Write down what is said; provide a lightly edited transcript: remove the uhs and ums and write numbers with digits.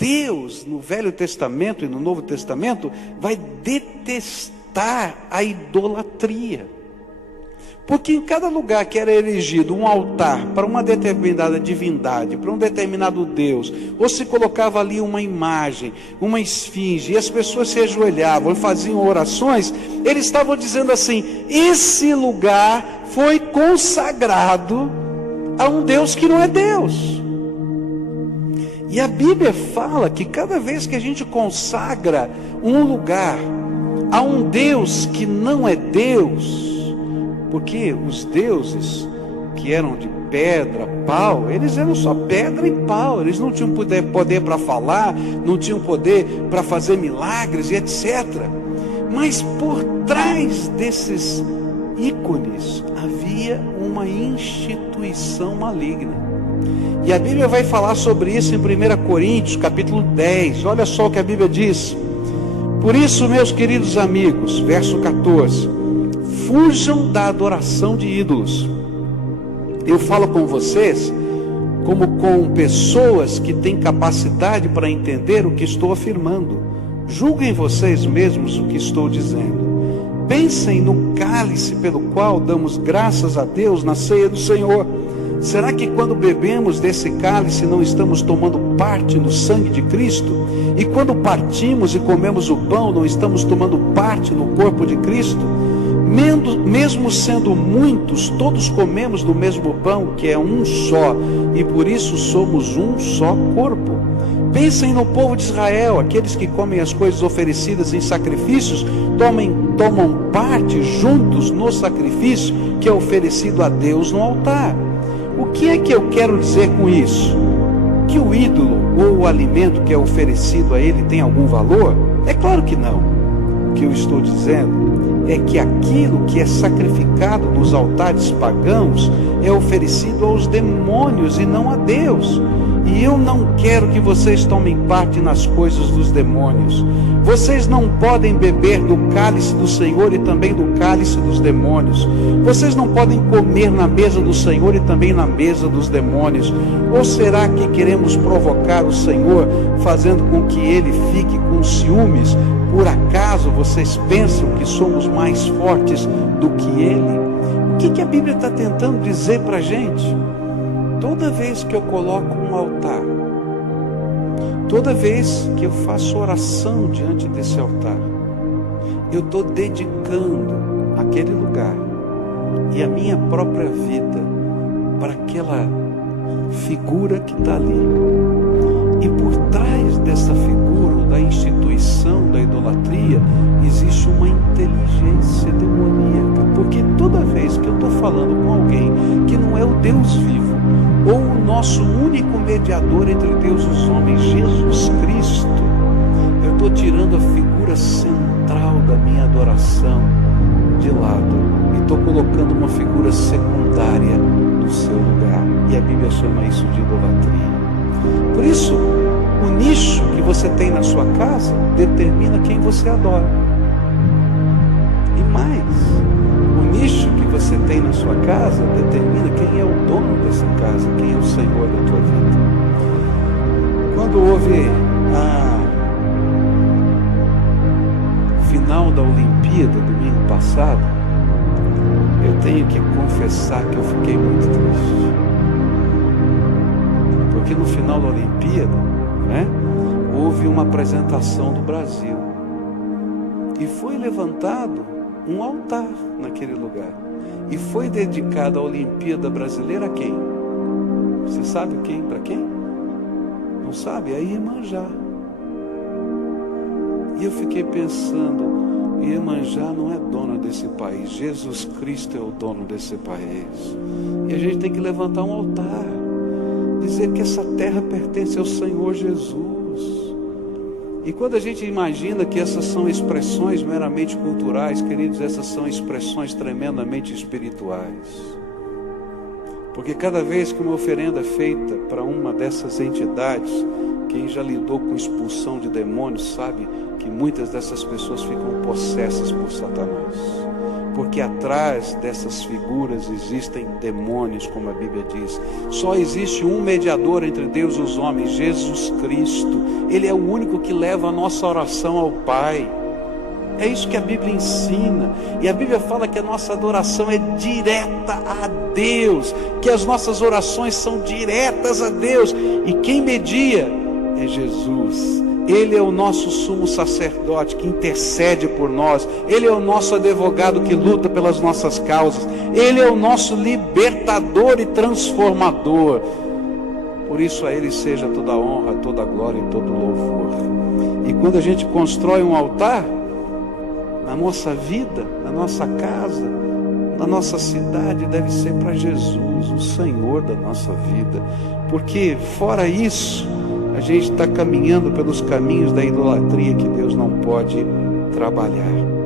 Deus, no Velho Testamento e no Novo Testamento, vai detestar a idolatria. Porque em cada lugar que era erigido um altar para uma determinada divindade, para um determinado Deus, ou se colocava ali uma imagem, uma esfinge, e as pessoas se ajoelhavam e faziam orações, eles estavam dizendo assim: esse lugar foi consagrado a um Deus que não é Deus. E a Bíblia fala que cada vez que a gente consagra um lugar a um Deus que não é Deus, porque os deuses que eram de pedra, pau, eles eram só pedra e pau, eles não tinham poder para falar, não tinham poder para fazer milagres e etc. Mas por trás desses ícones havia uma instituição maligna. E a Bíblia vai falar sobre isso em 1 Coríntios capítulo 10. Olha só o que a Bíblia diz: por isso, meus queridos amigos, verso 14, fujam da adoração de ídolos. Eu falo com vocês como com pessoas que têm capacidade para entender o que estou afirmando. Julguem vocês mesmos o que estou dizendo. Pensem no cálice pelo qual damos graças a Deus na ceia do Senhor. Será que quando bebemos desse cálice não estamos tomando parte no sangue de Cristo? E quando partimos e comemos o pão, não estamos tomando parte no corpo de Cristo? Mesmo sendo muitos, todos comemos do mesmo pão, que é um só, e por isso somos um só corpo. Pensem no povo de Israel, aqueles que comem as coisas oferecidas em sacrifícios, tomam parte juntos no sacrifício que é oferecido a Deus no altar. O que é que eu quero dizer com isso? Que o ídolo ou o alimento que é oferecido a ele tem algum valor? É claro que não. O que eu estou dizendo é que aquilo que é sacrificado nos altares pagãos é oferecido aos demônios e não a Deus. E eu não quero que vocês tomem parte nas coisas dos demônios. Vocês não podem beber do cálice do Senhor e também do cálice dos demônios. Vocês não podem comer na mesa do Senhor e também na mesa dos demônios. Ou será que queremos provocar o Senhor, fazendo com que Ele fique com ciúmes? Por acaso vocês pensam que somos mais fortes do que Ele? O que a Bíblia está tentando dizer para a gente? Toda vez que eu coloco um altar, toda vez que eu faço oração diante desse altar, eu estou dedicando aquele lugar e a minha própria vida para aquela figura que está ali. E por trás dessa figura, da instituição da idolatria, existe uma inteligência demoníaca. Porque toda vez que eu estou falando com alguém que não é o Deus vivo, ou o nosso único mediador entre Deus e os homens, Jesus Cristo, eu estou tirando a figura central da minha adoração de lado e estou colocando uma figura secundária no seu lugar. E a Bíblia chama isso de idolatria. Por isso, o nicho que você tem na sua casa determina quem você adora. E mais, o nicho que você tem na sua casa determina quem é o dono dessa casa, quem é o Senhor da tua vida. Quando houve a final da Olimpíada, domingo passado, eu tenho que confessar que eu fiquei muito triste. Porque no final da Olimpíada, houve uma apresentação do Brasil. E foi levantado um altar naquele lugar. E foi dedicado a Olimpíada Brasileira a quem? Você sabe quem? Para quem? Não sabe? É Iemanjá. E eu fiquei pensando, Iemanjá não é dona desse país, Jesus Cristo é o dono desse país. E a gente tem que levantar um altar, dizer que essa terra pertence ao Senhor Jesus. E quando a gente imagina que essas são expressões meramente culturais, queridos, essas são expressões tremendamente espirituais. Porque cada vez que uma oferenda é feita para uma dessas entidades, quem já lidou com expulsão de demônios sabe que muitas dessas pessoas ficam possessas por Satanás. porque atrás dessas figuras existem demônios, como a Bíblia diz. Só existe um mediador entre Deus e os homens, Jesus Cristo. Ele é o único que leva a nossa oração ao Pai. É isso que a Bíblia ensina. E a Bíblia fala que a nossa adoração é direta a Deus, que as nossas orações são diretas a Deus. E quem media é Jesus. Ele é o nosso sumo sacerdote que intercede por nós. Ele é o nosso advogado que luta pelas nossas causas. Ele é o nosso libertador e transformador. Por isso a Ele seja toda a honra, toda a glória e todo o louvor. E quando a gente constrói um altar, na nossa vida, na nossa casa, na nossa cidade, deve ser para Jesus, o Senhor da nossa vida. Porque fora isso, a gente está caminhando pelos caminhos da idolatria que Deus não pode trabalhar.